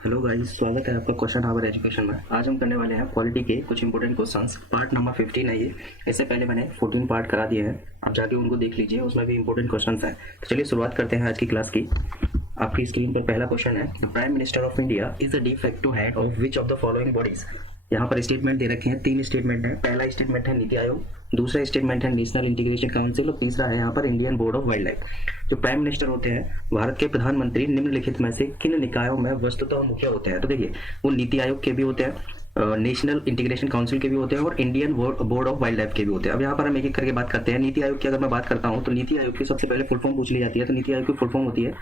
Hello guys, स्वागत है आपका क्वेश्चन आवर एजुकेशन में। आज हम करने वाले हैं पॉलिटी के कुछ इंपॉर्टेंट क्वेश्चंस। पार्ट नंबर 15 है ये। इससे पहले मैंने 14 पार्ट करा दिए हैं, आप जाके उनको देख लीजिए, उसमें भी इंपॉर्टेंट क्वेश्चंस हैं। तो चलिए शुरुआत करते हैं आज की क्लास की। आपकी स्क्रीन पर पहला क्वेश्चन है, the prime minister of India is the de facto head of which of the following bodies. यहाँ पर स्टेटमेंट दे रखे हैं, 3 स्टेटमेंट है। पहला स्टेटमेंट है नीति आयोग, दूसरा स्टेटमेंट है नेशनल इंटीग्रेशन काउंसिल और तीसरा है यहाँ पर Indian board of wild life. जो प्राइम मिनिस्टर होते हैं भारत के प्रधानमंत्री निम्नलिखित में से किन निकायों में वस्तुतः मुख्य होते हैं। तो देखिए, वो नीति आयोग के भी होते हैं, नेशनल इंटीग्रेशन काउंसिल के भी होते हैं और Indian board of wild life के भी होते हैं। अब यहाँ पर हम एक एक करके बात करते हैं। नीति आयोग की अगर मैं बात करता हूँ तो नीति आयोग की सबसे पहले फुल फॉर्म पूछ ली जाती है। तो नीति आयोग की फुल फॉर्म होती है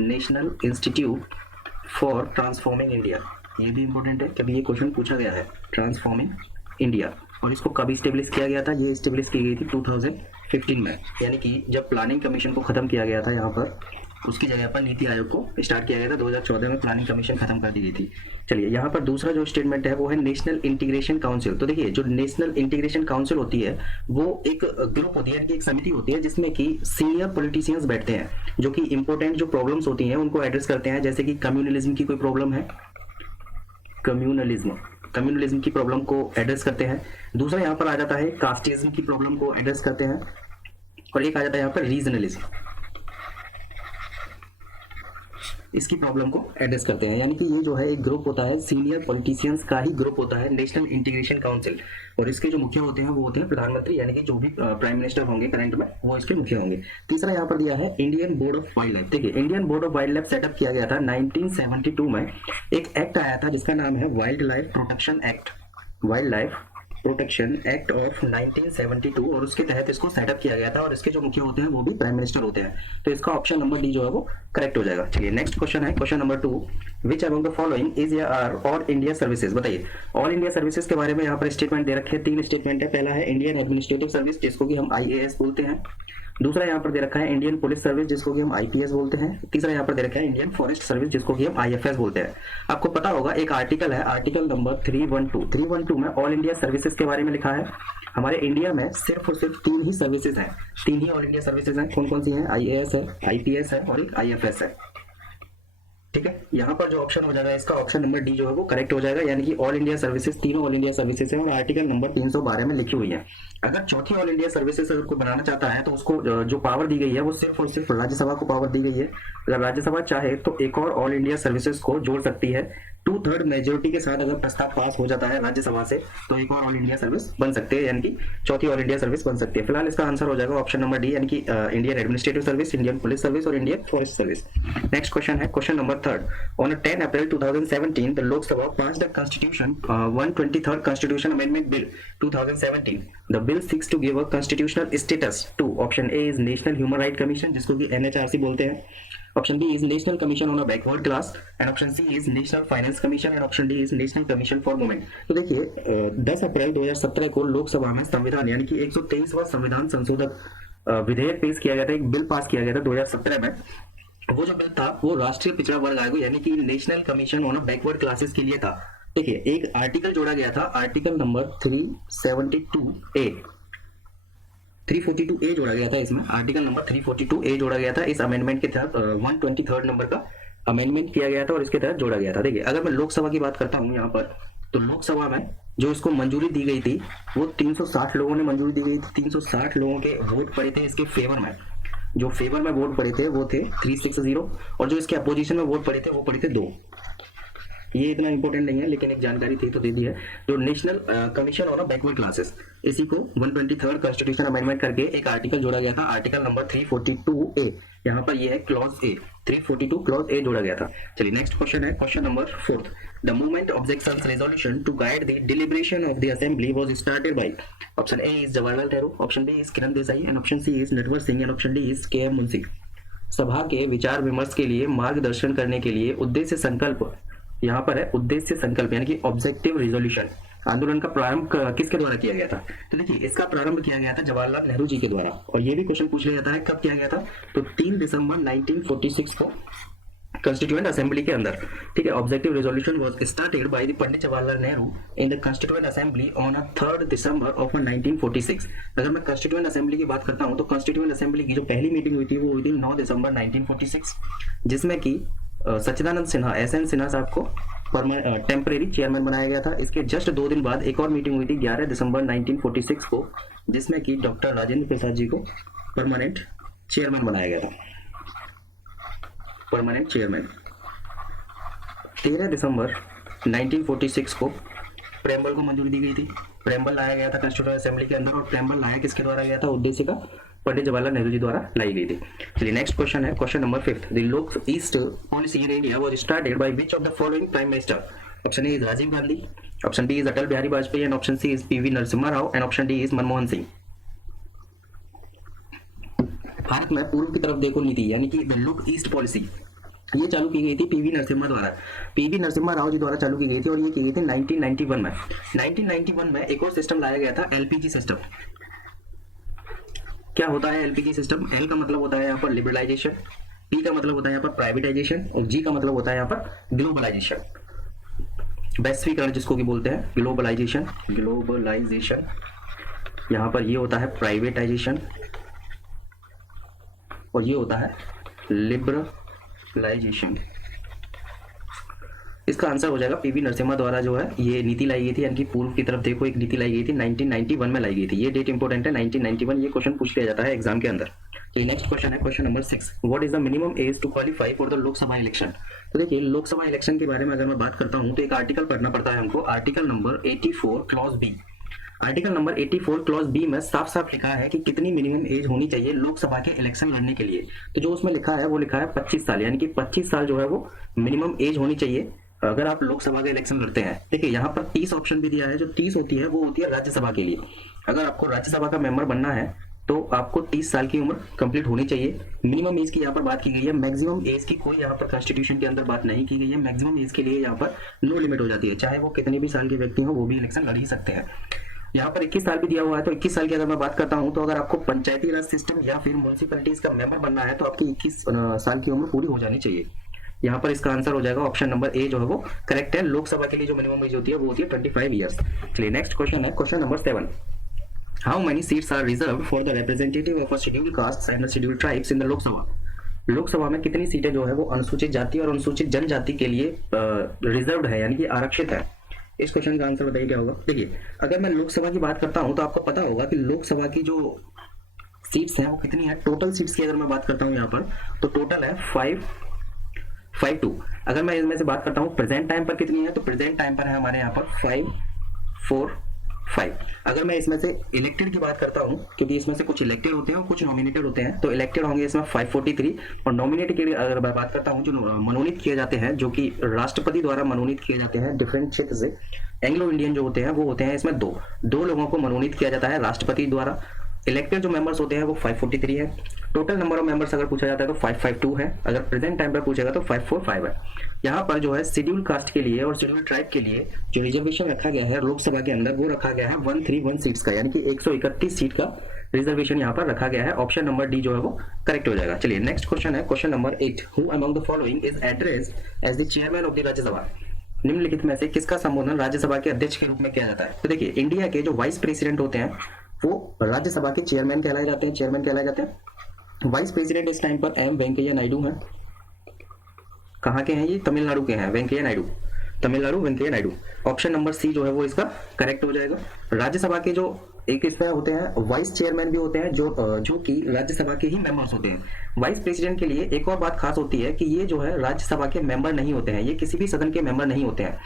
national institute for transforming India. ये भी इंपॉर्टेंट है, कभी ये क्वेश्चन पूछा गया है, ट्रांसफॉर्मिंग इंडिया। और इसको कभी स्टेब्लिश किया गया था? ये स्टेब्लिश की गई थी 2015 में, यानी कि जब प्लानिंग कमीशन को खत्म किया गया था यहाँ पर, उसकी जगह पर नीति आयोग को स्टार्ट किया गया था। 2014 में प्लानिंग कमीशन खत्म कर दी गई थी। चलिए, यहाँ पर दूसरा जो स्टेटमेंट है वो है नेशनल इंटीग्रेशन काउंसिल। तो देखिए, जो नेशनल इंटीग्रेशन काउंसिल होती है वो एक ग्रुप होती है, एक समिति होती है जिसमें कि सीनियर पॉलिटिशियंस बैठते हैं जो कि इंपॉर्टेंट जो प्रॉब्लम्स होती हैं उनको एड्रेस करते हैं। जैसे कि कम्युनलिज्म की कोई प्रॉब्लम है, कम्युनलिज्म की प्रॉब्लम को एड्रेस करते हैं। दूसरा यहाँ पर आ जाता है कास्टिज्म की प्रॉब्लम को एड्रेस करते हैं, और एक आ जाता है यहाँ पर रीजनलिज्म, इसकी प्रॉब्लम को एड्रेस करते हैं। यानी कि ये जो है एक ग्रुप होता है, सीनियर पॉलिटिशियंस का ही ग्रुप होता है, नेशनल इंटीग्रेशन काउंसिल। और इसके जो मुख्य होते हैं वो होते हैं प्रधानमंत्री, यानी कि जो भी प्राइम मिनिस्टर होंगे करंट में वो इसके मुख्य होंगे। तीसरा यहाँ पर दिया है Indian board of wildlife. देखिए, Indian board of wildlife setup किया गया था 1972 में। एक एक्ट आया था जिसका नाम है wild life protection act, wild life protection act of 1972, और उसके तहत इसको सेटअप किया गया था। और इसके जो मुख्य होते हैं वो भी प्राइम मिनिस्टर होते हैं। तो इसका ऑप्शन नंबर डी जो है वो करेक्ट हो जाएगा। चलिए, नेक्स्ट क्वेश्चन है question number 2, which among the following is या आर ऑल इंडिया सर्विसेज। बताइए, ऑल इंडिया सर्विसेज के बारे में यहाँ पर स्टेटमेंट दे रखे हैं। 3 स्टेटमेंट है। पहला है इंडियन एडमिनिस्ट्रेटिव सर्विस, जिसको कि हम IAS बोलते हैं। दूसरा यहाँ पर दे रखा है इंडियन पुलिस सर्विस, जिसको कि हम IPS बोलते हैं। तीसरा यहाँ पर दे रखा है इंडियन फॉरेस्ट सर्विस, जिसको कि हम IFS बोलते हैं। आपको पता होगा एक आर्टिकल है, आर्टिकल नंबर 312 में ऑल इंडिया सर्विसेज के बारे में लिखा है। हमारे इंडिया में सिर्फ और सिर्फ 3 ही सर्विसेज हैं, 3 ही ऑल इंडिया सर्विसेज हैं। कौन कौन सी हैं? IAS है, IPS है और एक IFS है। ठीक है, यहाँ पर जो ऑप्शन हो जाएगा इसका ऑप्शन नंबर डी जो है वो करेक्ट हो जाएगा। यानी कि ऑल इंडिया सर्विसेज, तीनों ऑल इंडिया सर्विसेज है और आर्टिकल नंबर 312 में लिखी हुई है। अगर चौथी ऑल इंडिया सर्विसेज अगर कोई बनाना चाहता है तो उसको जो पावर दी गई है वो सिर्फ और सिर्फ राज्यसभा को पावर दी गई है। अगर राज्यसभा चाहे तो एक और ऑल इंडिया सर्विसेज को जोड़ सकती है। 2/3 मेजोरिटी के साथ अगर प्रस्ताव पास हो जाता है राज्यसभा से तो एक और ऑल इंडिया सर्विस बन सकते हैं, यानी कि चौथी ऑल इंडिया सर्विस बन सकती है। फिलहाल इसका आंसर हो जाएगा ऑप्शन नंबर डी, यानी कि Indian administrative service, Indian police service और Indian forest service. Next question है question number 3, on 10 April 2017 the Lok Sabha pass the constitution 123rd constitution amendment bill 2017। The bill seeks to give a constitutional status to, option A is national human right commission, जिसको कि NHRC बोलते हैं। Option B is national commission on a backward class, and option C is national finance commission, and option D is national commission for women. तो देखिए, 10 April 2017 को लोकसभा में संविधान यानी कि 123वां संविधान संशोधक विधेयक पेश किया गया था, एक बिल पास किया गया था 2017 में। वो जो बिल था वो राष्ट्रीय पिछड़ा वर्ग आयोग यानी कि national commission on a backward classes के लिए था। देखिए, एक आर्टिकल जोड़ा गया था, आर्टिकल नंबर 342A जोड़ा गया था। इसमें आर्टिकल नंबर 342A जोड़ा गया था। इस अमेंडमेंट के तहत 123rd नंबर का अमेंडमेंट किया गया था और इसके तहत जोड़ा गया था। देखिए, अगर मैं लोकसभा की बात करता हूँ यहाँ पर, तो लोकसभा में जो इसको मंजूरी दी गई थी वो 360 लोगों ने मंजूरी दी गई थी। 360 लोगों के वोट पड़े थे इसके फेवर में। जो फेवर में वोट पड़े थे वो थे 360, और जो इसके अपोजिशन में वोट पड़े थे वो पड़े थे 2। ये इतना इंपॉर्टेंट नहीं है लेकिन एक जानकारी थी तो दे दी है। जो national commission on backward classes, इसी को 123rd कॉन्स्टिट्यूशन अमेंडमेंट करके एक आर्टिकल जोड़ा गया था, आर्टिकल नंबर 342A। यहाँ पर ये है क्लॉज ए, 342 क्लॉज ए जोड़ा गया था। चलिए, नेक्स्ट क्वेश्चन है question number 4, the movement objections resolution to guide the deliberation of the assembly was started by, option A is Jawaharlal Nehru, option B is Kiran Desai, and option C is Natwar Singh, and option D is KM Munshi. सभा के विचार विमर्श के लिए मार्गदर्शन करने के लिए उद्देश्य संकल्प, यहाँ पर है उद्देश्य संकल्प यानी कि ऑब्जेक्टिव रिजोल्यूशन, आंदोलन का प्रारंभ किसके द्वारा किया गया था? तो देखिए, इसका प्रारंभ किया गया था जवाहरलाल नेहरू जी के द्वारा। और ये भी क्वेश्चन पूछ लिया जाता है कब किया गया था, तो 3 दिसंबर 1946 को कंस्टिट्यूएंट असेंबली के अंदर। ठीक है, objective resolution was started by the Pandit Jawaharlal Nehru in the constituent assembly on 3 December of 1946। अगर मैं कंस्टिट्यूएंट असेंबली की बात करता हूं तो कंस्टिट्यूएंट असेंबली की जो पहली मीटिंग हुई थी वो हुई थी 9 दिसंबर 1946, जिसमें कि सच्चिदानंद सिन्हा, SN सिन्हा साहब को टेम्परेरी चेयरमैन बनाया गया था। इसके जस्ट 2 दिन बाद एक और मीटिंग हुई थी 11 दिसंबर 1946 को, जिसमें कि डॉक्टर राजेंद्र प्रसाद जी को परमानेंट चेयरमैन बनाया गया था। परमानेंट चेयरमैन 13 दिसंबर 1946 को प्रेमबल को मंजूरी दी गई थी। प्रेमबल लाया गया था कॉन्स्टिट्यूएंट असेंबली के अंदर, और प्रेमबल लाया किसके द्वारा गया था? उद्देश्य का पंडित जवाहरलाल नेहरू जी द्वारा लाई गई थी। चलिए नेक्स्ट क्वेश्चन है, question number 5। The look east policy in India was started by which of the following prime minister? Option A is Rajiv Gandhi, option B is Atal Bihari Vajpayee, and option C is PV Narasimha Rao, and option D is Manmohan Singh. Bharat में पूर्व की तरफ देखो नीति, यानी कि the look east policy, ये चालू की गई थी PV नरसिम्हा द्वारा, PV नरसिम्हा राव जी द्वारा चालू की गई थी, और ये की गई थी 1991 में। 1991 में एक और सिस्टम लाया गया था, LPG सिस्टम। क्या होता है LPG सिस्टम? L का मतलब होता है यहाँ पर लिबरलाइजेशन, P का मतलब होता है यहाँ पर प्राइवेटाइजेशन, और G का मतलब होता है यहाँ पर ग्लोबलाइजेशन, वैश्वीकरण जिसको कि बोलते हैं ग्लोबलाइजेशन। ग्लोबलाइजेशन यहाँ पर ये होता है प्राइवेटाइजेशन, और ये होता है लिबरलाइजेशन। इसका आंसर हो जाएगा PV नरसिम्हा द्वारा जो है ये नीति लाई गई थी, यानी कि पूर्व की तरफ देखो एक नीति लाई गई थी, 1991 में लाई गई थी। ये डेट इंपॉर्टेंट है, 1991। ये क्वेश्चन पूछ लिया जाता है एग्जाम के अंदर। तो नेक्स्ट क्वेश्चन है, question number 6। What is the minimum age to qualify for the Lok Sabha election? तो देखिए लोकसभा इलेक्शन के बारे में अगर मैं बात करता हूँ तो एक आर्टिकल पढ़ना पड़ता है हमको, article number 84 clause B. Article number 84 clause B में साफ साफ लिखा है कि कितनी मिनिमम एज होनी चाहिए लोकसभा के इलेक्शन लड़ने के लिए। तो जो उसमें लिखा है वो लिखा है 25 साल, यानी कि 25 साल जो है वो मिनिमम एज होनी चाहिए अगर आप लोकसभा का इलेक्शन लड़ते हैं। देखिए यहाँ पर 30 ऑप्शन भी दिया है, जो 30 होती है वो होती है राज्यसभा के लिए। अगर आपको राज्यसभा का मेंबर बनना है तो आपको 30 साल की उम्र कंप्लीट होनी चाहिए। मिनिमम एज की यहाँ पर बात की गई है, मैक्सिमम एज की कोई यहाँ पर कॉन्स्टिट्यूशन के अंदर बात नहीं की गई है। मैक्सिमम एज के लिए यहाँ पर नो लिमिट हो जाती है, चाहे वो कितने भी साल के व्यक्ति हो वो भी इलेक्शन लड़ ही सकते हैं। यहाँ पर 21 साल भी दिया हुआ है, तो 21 साल की अगर मैं बात करता हूँ तो अगर आपको पंचायती राज सिस्टम या फिर म्युनिसिपैलिटीज का मेंबर बनना है तो आपकी 21 साल की उम्र पूरी हो जानी चाहिए। यहाँ पर इसका आंसर हो जाएगा ऑप्शन नंबर ए जो है वो करेक्ट है। लोकसभा के लिए जो मिनिमम एज होती है वो होती है 25 ईयर्स। चलिए नेक्स्ट क्वेश्चन है, question number 7। How many seats are reserved for the representative of scheduled castes and scheduled tribes in the Lok Sabha? Lok Sabha में कितनी सीटें जो है वो अनुसूचित जाति और अनुसूचित जनजाति के लिए रिजर्व्ड है, यानी कि आरक्षित है? इस क्वेश्चन का आंसर बताइए क्या होगा। देखिए अगर मैं लोकसभा की बात करता हूं तो आपको पता होगा कि लोकसभा की जो सीट्स हैं वो कितनी है। टोटल सीट्स की अगर मैं बात करता हूं यहाँ पर तो टोटल है 552। अगर मैं इसमें से बात करता हूँ प्रेजेंट टाइम पर कितनी है, तो प्रेजेंट टाइम पर है हमारे यहाँ पर 545। अगर मैं इसमें से इलेक्टेड की बात करता हूँ, क्योंकि इसमें से कुछ इलेक्टेड होते हैं और कुछ नॉमिनेटेड होते हैं, तो इलेक्टेड होंगे इसमें 543, और नॉमिनेटेड की अगर मैं बात करता हूँ जो मनोनीत किए जाते हैं, जो कि राष्ट्रपति द्वारा मनोनीत किए जाते हैं डिफरेंट क्षेत्र से, एंग्लो इंडियन जो होते हैं वो होते हैं इसमें दो लोगों को मनोनीत किया जाता है राष्ट्रपति द्वारा। इलेक्टेड जो मेंबर्स होते हैं वो 543 है। टोटल नंबर ऑफ मेंबर्स अगर पूछा जाता है तो 552 है। अगर प्रेजेंट टाइम पर पूछेगा तो 545 है। यहाँ पर जो है शेड्यूल कास्ट के लिए और शेड्यूल ट्राइब के लिए जो रिजर्वेशन रखा गया है लोकसभा के अंदर वो रखा गया है 131 सीट्स का, यानी कि 131 सीट का रिजर्वेशन यहाँ पर रखा गया है। ऑप्शन नंबर डी जो है वो करेक्ट हो जाएगा। चलिए नेक्स्ट क्वेश्चन है, question number 8। Who among the following is addressed as the chairman of the Rajya Sabha? निम्नलिखित में से किसका संबोधन राज्यसभा के अध्यक्ष के रूप में किया जाता है? तो देखिए इंडिया के जो वाइस प्रेसिडेंट होते हैं वो राज्यसभा के चेयरमैन कहलाए जाते हैं, चेयरमैन कहलाए जाते हैं। वाइस प्रेसिडेंट इस टाइम पर एम वेंकैया नायडू हैं। कहाँ के हैं ये? तमिलनाडु के हैं, Venkaiah Naidu, Tamil Nadu Venkaiah Naidu. Option number C जो है वो इसका करेक्ट हो जाएगा। राज्यसभा के जो एक इसमें होते हैं वाइस चेयरमैन भी होते हैं जो कि राज्यसभा के ही मेंबर्स होते हैं। वाइस प्रेसिडेंट के लिए एक और बात खास होती है कि ये जो है राज्यसभा के मेंबर नहीं होते हैं, ये किसी भी सदन के मेंबर नहीं होते हैं,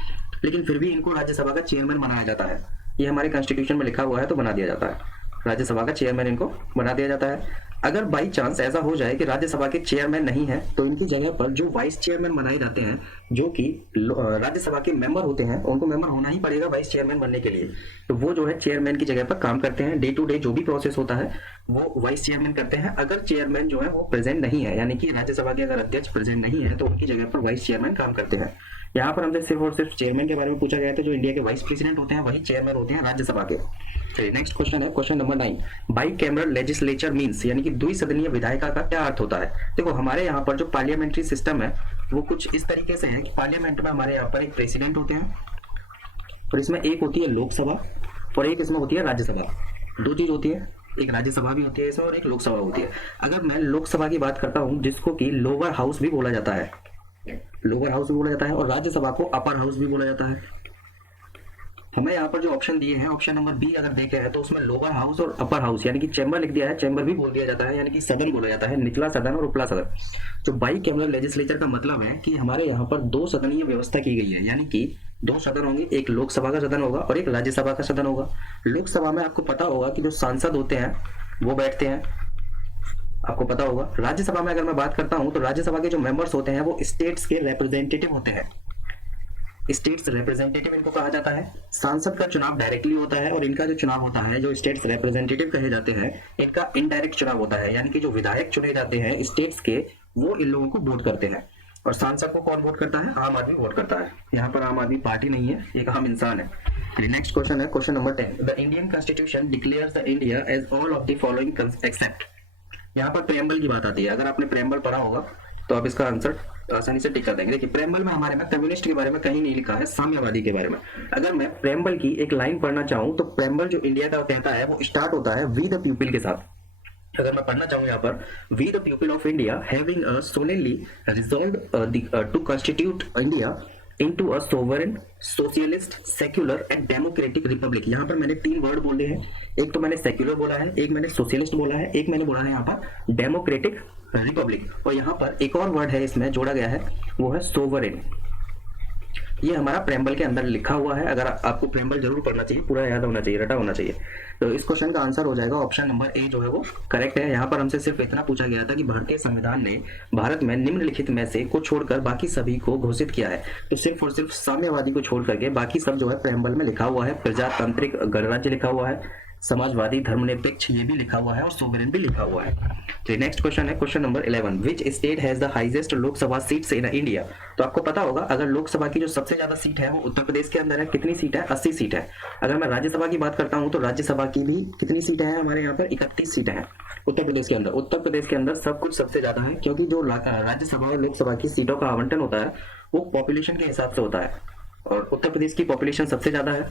लेकिन फिर भी इनको राज्यसभा का चेयरमैन बनाया जाता है। ये हमारे कॉन्स्टिट्यूशन में लिखा हुआ है तो बना दिया जाता है, राज्यसभा का चेयरमैन इनको बना दिया जाता है। अगर बाई चांस ऐसा हो जाए कि राज्यसभा के चेयरमैन नहीं है तो इनकी जगह पर जो वाइस चेयरमैन बनाए जाते हैं जो कि राज्यसभा के मेंबर होते हैं, उनको मेंबर होना ही पड़ेगा वाइस चेयरमैन बनने के लिए। तो वो जो है चेयरमैन की जगह पर काम करते हैं, डे टू डे जो भी प्रोसेस होता है वो वाइस चेयरमैन करते हैं। अगर चेयरमैन जो है वो प्रेजेंट नहीं है, यानी कि राज्यसभा के अगर अध्यक्ष प्रेजेंट नहीं है तो उनकी जगह पर वाइस चेयरमैन काम करते हैं। यहाँ पर हमसे सिर्फ और सिर्फ चेयरमैन के बारे में पूछा गया था। जो इंडिया के वाइस प्रेसिडेंट होते हैं वही चेयरमैन होते हैं राज्यसभा के। चलिए नेक्स्ट क्वेश्चन है, question number 9। By cameral legislature means, यानी कि द्विसदनीय विधायिका का क्या अर्थ होता है? देखो हमारे यहाँ पर जो पार्लियामेंट्री सिस्टम है वो कुछ इस तरीके से है कि पार्लियामेंट में हमारे यहाँ पर एक प्रेसिडेंट होते हैं और इसमें एक होती है लोकसभा और एक इसमें होती है राज्यसभा। दो चीज होती है, एक राज्यसभा भी होती है इसमें और एक लोकसभा होती है। अगर मैं लोकसभा की बात करता हूँ जिसको कि लोअर हाउस भी बोला जाता है, लोअर हाउस भी बोला जाता है, और राज्यसभा को अपर हाउस भी बोला जाता है। हमें यहाँ पर जो ऑप्शन दिए हैं, ऑप्शन नंबर बी अगर देखे हैं तो उसमें लोअर हाउस और अपर हाउस यानी कि चैम्बर लिख दिया है, चैम्बर भी बोल दिया जाता है, यानी कि सदन बोला जाता है, निचला सदन और उपला सदन। जो बाई कैमरल लेजिस्लेचर का मतलब है कि हमारे यहाँ पर दो सदनीय व्यवस्था की गई है, यानी कि दो सदन होंगे, एक लोकसभा का सदन होगा और एक राज्यसभा का सदन होगा। लोकसभा में आपको पता होगा कि जो सांसद होते हैं वो बैठते हैं, आपको पता होगा। राज्यसभा में अगर मैं बात करता हूं तो राज्यसभा के जो मेंबर्स होते हैं वो स्टेट्स के रिप्रेजेंटेटिव होते हैं, स्टेट्स रिप्रेजेंटेटिव इनको कहा जाता है। सांसद का चुनाव डायरेक्टली होता है और इनका जो चुनाव होता है, जो स्टेट्स रिप्रेजेंटेटिव कहे जाते हैं, इनका इनडायरेक्ट चुनाव होता है, यानी कि जो विधायक चुने जाते हैं स्टेट्स के, वो इन लोगों को वोट करते हैं। और सांसद को कौन वोट करता है? आम आदमी वोट करता है। यहाँ पर आम आदमी पार्टी नहीं है, एक आम इंसान है। नेक्स्ट क्वेश्चन है question number 10। The Indian constitution declares the India as all of the following except. यहाँ पर प्रेम्बल की बात आती है। अगर आपने प्रेम्बल पढ़ा होगा तो आप इसका आंसर आसानी से टिक कर देंगे। देखिए प्रेम्बल में हमारे में कम्युनिस्ट के बारे में कहीं नहीं लिखा है, साम्यवादी के बारे में। अगर मैं प्रेम्बल की एक लाइन पढ़ना चाहूँ तो प्रेम्बल जो इंडिया का कहता है वो स्टार्ट होता है वी द पीपल के साथ। अगर मैं पढ़ना चाहूँ यहाँ पर, we the people of India having solemnly resolved to constitute India into a sovereign, socialist, secular and democratic republic। यहाँ पर मैंने 3 वर्ड बोले हैं, एक तो मैंने सेक्युलर बोला है, एक मैंने सोशलिस्ट बोला है, एक मैंने बोला है यहाँ पर डेमोक्रेटिक रिपब्लिक, और यहाँ पर एक और वर्ड है इसमें जोड़ा गया है, वो है सोवरेन। ये हमारा प्रेम्बल के अंदर लिखा हुआ है। अगर आपको प्रेम्बल जरूर पढ़ना चाहिए, पूरा याद होना चाहिए, रटा होना चाहिए। तो इस क्वेश्चन का आंसर हो जाएगा ऑप्शन नंबर ए जो है वो करेक्ट है। यहाँ पर हमसे सिर्फ इतना पूछा गया था कि भारतीय संविधान ने भारत में निम्नलिखित में से को छोड़कर बाकी सभी को घोषित किया है। तो सिर्फ और सिर्फ साम्यवादी को छोड़ करके बाकी सब जो है प्रेम्बल में लिखा हुआ है। प्रजातांत्रिक गणराज्य लिखा हुआ है, समाजवादी धर्मनिरपेक्ष ये भी लिखा हुआ है, और सोवरेन भी लिखा हुआ है। तो नेक्स्ट क्वेश्चन है question number 11। Which state has the highest Lok Sabha seats in India. तो आपको पता होगा अगर लोकसभा की जो सबसे ज्यादा सीट है वो उत्तर प्रदेश के अंदर है। कितनी सीट है? 80 सीट है। अगर मैं राज्यसभा की बात करता हूँ तो राज्यसभा की भी कितनी सीटें हैं हमारे यहाँ पर? 31 सीटें हैं उत्तर प्रदेश के अंदर। उत्तर प्रदेश के अंदर सब कुछ सबसे ज्यादा है, क्योंकि जो राज्यसभा और लोकसभा की सीटों का आवंटन होता है वो पॉपुलेशन के हिसाब से होता है, और उत्तर प्रदेश की पॉपुलेशन सबसे ज्यादा है।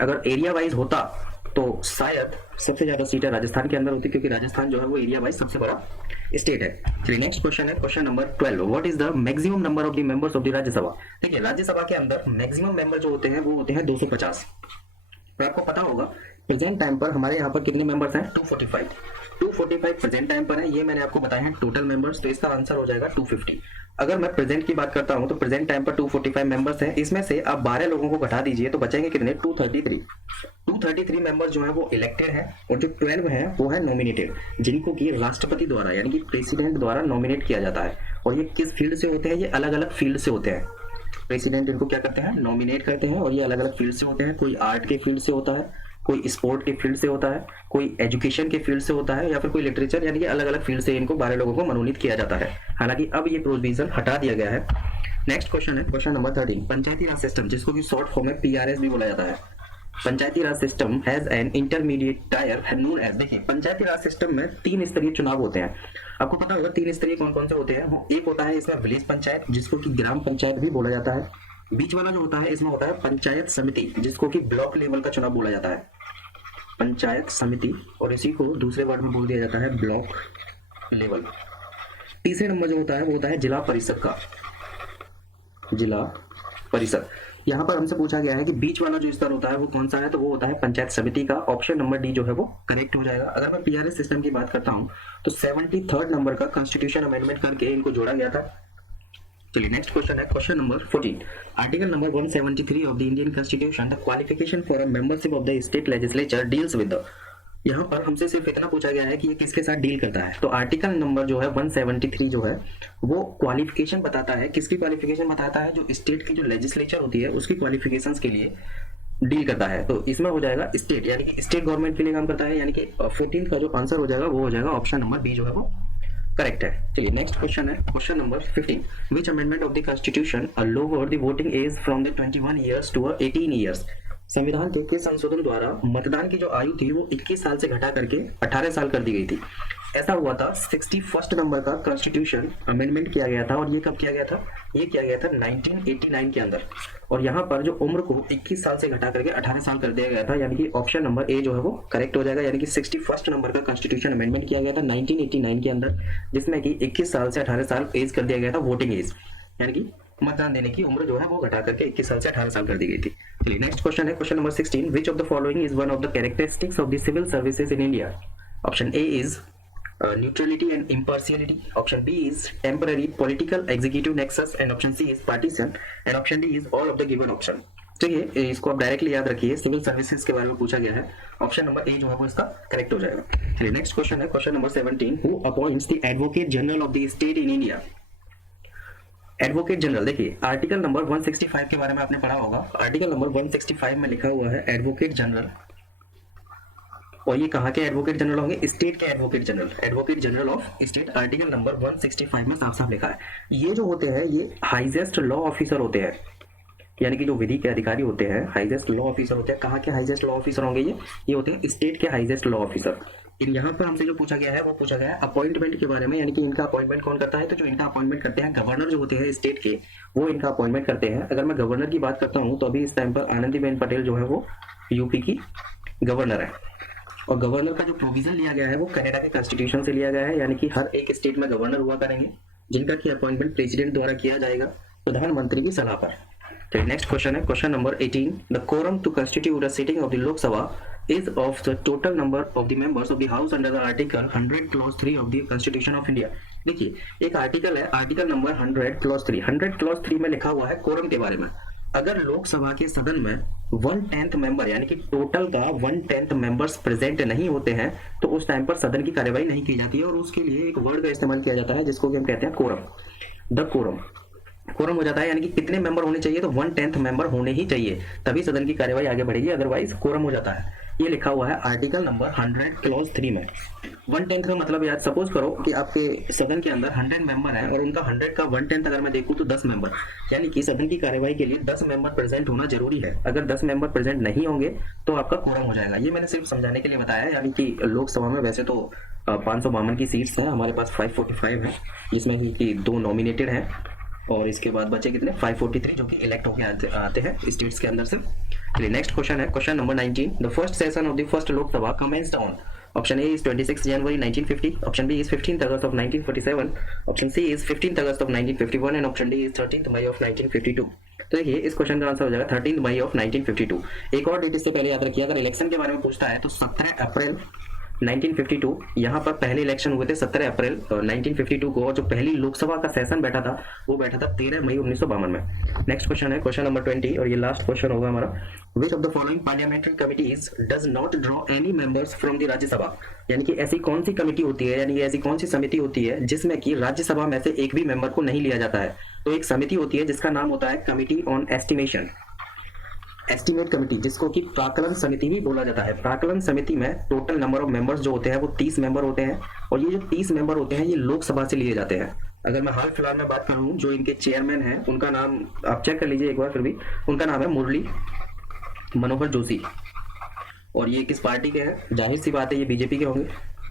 अगर एरिया वाइज होता तो शायद सबसे ज्यादा सीटें राजस्थान के अंदर होती, क्योंकि राजस्थान जो है वो एरिया वाइज सबसे बड़ा स्टेट है। चलिए नेक्स्ट क्वेश्चन है question number 12। What is the maximum number of the members of the Rajya Sabha. देखिए राज्यसभा के अंदर मैक्सिमम मेंबर जो होते हैं वो होते हैं 250। तो आपको पता होगा प्रेजेंट टाइम पर हमारे यहाँ पर कितने मेंबर्स हैं? 245 प्रेजेंट टाइम पर है। ये मैंने आपको बताया है टोटल मेंबर्स, तो इसका आंसर हो जाएगा 250। अगर मैं प्रेजेंट की बात करता हूं तो प्रेजेंट टाइम पर 245 मेंबर्स हैं। इसमें से आप 12 लोगों को घटा दीजिए तो बचेंगे कितने? 233 मेंबर्स जो है वो इलेक्टेड हैं, और जो 12 हैं वो है नॉमिनेटेड, जिनको कि राष्ट्रपति द्वारा यानी कि प्रेसिडेंट द्वारा नॉमिनेट किया जाता है। और ये किस फील्ड से होते हैं? ये अलग अलग फील्ड से होते हैं। प्रेसिडेंट इनको क्या करते हैं? नॉमिनेट करते हैं, और ये अलग अलग फील्ड से होते हैं। कोई आर्ट के फील्ड से होता है, कोई स्पोर्ट के फील्ड से होता है, कोई एजुकेशन के फील्ड से होता है, या फिर कोई लिटरेचर, यानी कि अलग अलग फील्ड से इनको 12 लोगों को मनोनीत किया जाता है। हालांकि अब ये प्रोविजन हटा दिया गया है। नेक्स्ट क्वेश्चन है क्वेश्चन नंबर 13। पंचायती राज सिस्टम, जिसको कि शॉर्ट फॉर्म में पीआरएस भी बोला जाता है। Panchayati Raj system has an intermediate tier known as. देखिए पंचायती राज सिस्टम में 3 स्तरीय चुनाव होते हैं। आपको पता होगा 3 स्तरीय कौन कौन से होते हैं? वो एक होता है इसमें विलेज पंचायत, जिसको कि ग्राम पंचायत भी बोला जाता है। बीच वाला जो होता है इसमें होता है पंचायत समिति, जिसको कि ब्लॉक लेवल का चुनाव बोला जाता है, पंचायत समिति, और इसी को दूसरे वर्ड में बोल दिया जाता है ब्लॉक लेवल। तीसरे नंबर जो होता है वो होता है जिला परिषद का, जिला परिषद। यहाँ पर हमसे पूछा गया है कि बीच वाला जो स्तर होता है वो कौन सा है, तो वो होता है पंचायत समिति का। ऑप्शन नंबर डी जो है वो करेक्ट हो जाएगा। अगर मैं पीआरएस सिस्टम की बात करता हूँ तो 73rd नंबर का कॉन्स्टिट्यूशन अमेंडमेंट करके इनको जोड़ा गया था। चलिए नेक्स्ट क्वेश्चन है question number 14। Article number 173 of the Indian constitution, the qualification for a membership of the state legislature deals with the. यहाँ पर हमसे सिर्फ इतना पूछा गया है कि ये किसके साथ डील करता है। तो आर्टिकल नंबर जो है 173 जो है वो क्वालिफिकेशन बताता है। किसकी क्वालिफिकेशन बताता है? जो स्टेट की जो लेजिस्लेचर होती है उसकी क्वालिफिकेशंस के लिए डील करता है। तो इसमें हो जाएगा स्टेट, यानी कि स्टेट गवर्नमेंट के लिए काम करता है। यानी कि 14 का जो आंसर हो जाएगा वो हो जाएगा ऑप्शन नंबर बी जो है वो करेक्ट है। चलिए नेक्स्ट क्वेश्चन है question number 15। Which amendment of the constitution lowered the voting age from the 21 years to 18 years. संविधान के किस संशोधन द्वारा मतदान की जो आयु थी वो 21 साल से घटा करके 18 साल कर दी गई थी? ऐसा हुआ था 61st नंबर का कॉन्स्टिट्यूशन अमेंडमेंट किया गया था, और ये कब किया गया था? ये किया गया था 1989 के अंदर। और यहाँ पर जो उम्र को 21 साल से घटा करके 18 साल कर दिया गया था, यानी कि ऑप्शन नंबर ए जो है वो करेक्ट हो जाएगा। यानी कि 61st नंबर का कॉन्स्टिट्यूशन अमेंडमेंट किया गया था 1989 के अंदर, जिसमें कि 21 साल से 18 साल एज कर दिया गया था वोटिंग एज, यानी कि मतदान देने की उम्र जो है वो घटा करके 21 साल से 18 साल कर दी गई थी। चलिए नेक्स्ट क्वेश्चन है question number 16, which of the following is one of the characteristics of the civil services in India? Option A is neutrality and impartiality, option B is temporary political executive nexus, and option C is partisan, and option D is all of the given option। ठीक है, इसको आप directly याद रखिए, civil services के बारे में पूछा गया है, ऑप्शन नंबर ए जो है वो इसका करेक्ट हो जाएगा। चलिए नेक्स्ट क्वेश्चन है question number 17, who appoints the advocate general of the state in India? Advocate general, देखिए आर्टिकल नंबर 165 के बारे में आपने पढ़ा होगा। आर्टिकल नंबर 165 में लिखा हुआ है एडवोकेट जनरल, और ये कहाँ के एडवोकेट जनरल होंगे? स्टेट के advocate general, advocate general of state. Article number 165 में साफ साफ लिखा है। ये जो होते हैं ये हाईएस्ट लॉ ऑफिसर होते हैं, यानी कि जो विधि के अधिकारी होते हैं हाईएस्ट लॉ ऑफिसर होते हैं। कहाँ के हाईएस्ट लॉ ऑफिसर होंगे? ये होते हैं स्टेट के हाईएस्ट लॉ ऑफिसर। इन यहाँ पर हमसे जो पूछा गया है वो पूछा गया है अपॉइंटमेंट के बारे में, यानी कि इनका अपॉइंटमेंट कौन करता है? तो जो इनका अपॉइंटमेंट करते हैं गवर्नर जो होते हैं स्टेट के, वो इनका अपॉइंटमेंट करते हैं। अगर मैं गवर्नर की बात करता हूँ तो अभी इस टाइम पर आनंदीबेन पटेल जो है वो यूपी की गवर्नर है, और गवर्नर का जो प्रोविजन लिया गया है वो कनाडा के कॉन्स्टिट्यूशन से लिया गया है, यानी कि हर एक स्टेट में गवर्नर हुआ करेंगे जिनका की अपॉइंटमेंट प्रेसिडेंट द्वारा किया जाएगा प्रधानमंत्री की सलाह पर। तो नेक्स्ट क्वेश्चन है question number 18, the quorum to constitute a sitting of the Lok Sabha is of the total number of the members of the house under the article 100 clause 3 of the constitution of India। देखिए एक article है, article number 100 clause 3, 100 clause 3 में लिखा हुआ है quorum के बारे में। अगर लोकसभा के सदन में 1/10 मेंबर यानी कि टोटल का 1/10 मेंबर्स प्रेजेंट नहीं होते हैं तो उस टाइम पर सदन की कार्यवाही नहीं की जाती है, और उसके लिए एक वर्ड का इस्तेमाल किया जाता है जिसको कि हम कहते हैं कोरम। द कोरम हो जाता है, यानी कि कितने मेंबर होने चाहिए? तो 1/10 मेंबर होने ही चाहिए, तभी सदन की कार्यवाही आगे बढ़ेगी, अदरवाइज कोरम हो जाता है। ये लिखा हुआ है आर्टिकल नंबर 100 क्लॉज 3 में। 1/10 का मतलब यार सपोज करो कि आपके सदन के अंदर 100 मेंबर है और उनका 100 का 1/10 अगर मैं देखूं तो 10 मेंबर, यानी कि सदन की कार्यवाही के लिए 10 मेंबर प्रेजेंट होना जरूरी है। अगर 10 मेंबर प्रेजेंट नहीं होंगे तो आपका कोरम हो जाएगा। ये मैंने सिर्फ समझाने के लिए बताया, यानी कि लोकसभा में वैसे तो 552 की सीट्स हैं, हमारे पास 545 है, जिसमें कि 2 नॉमिनेटेड हैं, और इसके बाद बचे कितने? 543 जो कि इलेक्ट होकर आते हैं स्टेट्स के अंदर से। चलिए नेक्स्ट क्वेश्चन है question number 19, the first session of the first Lok Sabha commenced on? Option A is 26 January 1950, option B is 15 August of 1947, option C is 15 August of 1951, and option D is 13 May of 1952। तो देखिए इस question का answer हो जाएगा 13 May of 1952। एक और date इससे पहले याद रखिए, अगर इलेक्शन के बारे में पूछता है तो 17 अप्रैल 1952 यहाँ पर पहले इलेक्शन हुए थे 17 अप्रैल 1952 को, और जो पहली लोकसभा का सेशन बैठा था वो बैठा था 13 मई 1952 में। नेक्स्ट क्वेश्चन है क्वेश्चन नंबर 20, और ये लास्ट क्वेश्चन होगा हमारा, विच of the following parliamentary committees does not draw any members from the Rajya Sabha? यानी कि ऐसी कौन सी कमिटी होती है, यानी कि ऐसी कौन सी समिति होती है जिसमें कि राज्यसभा में से एक भी मेंबर को नहीं लिया जाता है? तो एक समिति होती है जिसका नाम होता है committee on estimation, estimate committee, जिसको कि प्राकलन समिति भी बोला जाता है। प्राकलन समिति में टोटल नंबर ऑफ मेंबर्स जो होते हैं वो 30 मेंबर होते हैं, और ये जो 30 मेंबर होते हैं ये लोकसभा से लिए जाते हैं। अगर मैं हाल फिलहाल में बात करूं, जो इनके चेयरमैन हैं उनका नाम आप चेक कर लीजिए एक बार, फिर भी उनका नाम है मुरली मनोहर जोशी, और ये किस पार्टी के हैं? जाहिर सी बात है ये बीजेपी के होंगे,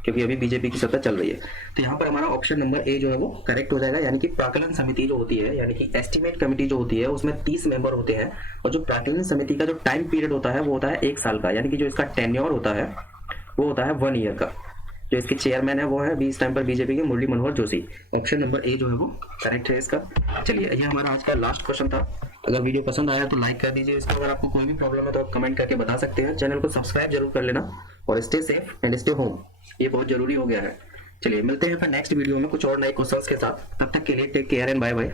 क्योंकि अभी बीजेपी की सत्ता चल रही है। तो यहाँ पर हमारा ऑप्शन नंबर ए जो है वो करेक्ट हो जाएगा, यानी कि प्राकलन समिति जो होती है, यानी कि एस्टिमेट कमिटी जो होती है उसमें 30 मेंबर होते हैं, और जो प्राकलन समिति का जो टाइम पीरियड होता है वो होता है 1 साल का, यानी कि जो इसका टेन्योर होता है वो होता है 1 ईयर का। जो इसके चेयरमैन है वो है अभी इस टाइम पर बीजेपी के Murli Manohar Joshi. Option number A जो है वो करेक्ट है इसका। चलिए ये हमारा आज का लास्ट क्वेश्चन था। अगर वीडियो पसंद आया तो लाइक कर दीजिए इसको, अगर आपको कोई भी प्रॉब्लम है तो आप कमेंट करके बता सकते हैं। चैनल को सब्सक्राइब जरूर कर लेना, और stay safe and stay home, ये बहुत जरूरी हो गया है। चलिए मिलते हैं फिर नेक्स्ट वीडियो में कुछ और नए क्वेश्चंस के साथ, तब तक के लिए take care and bye bye.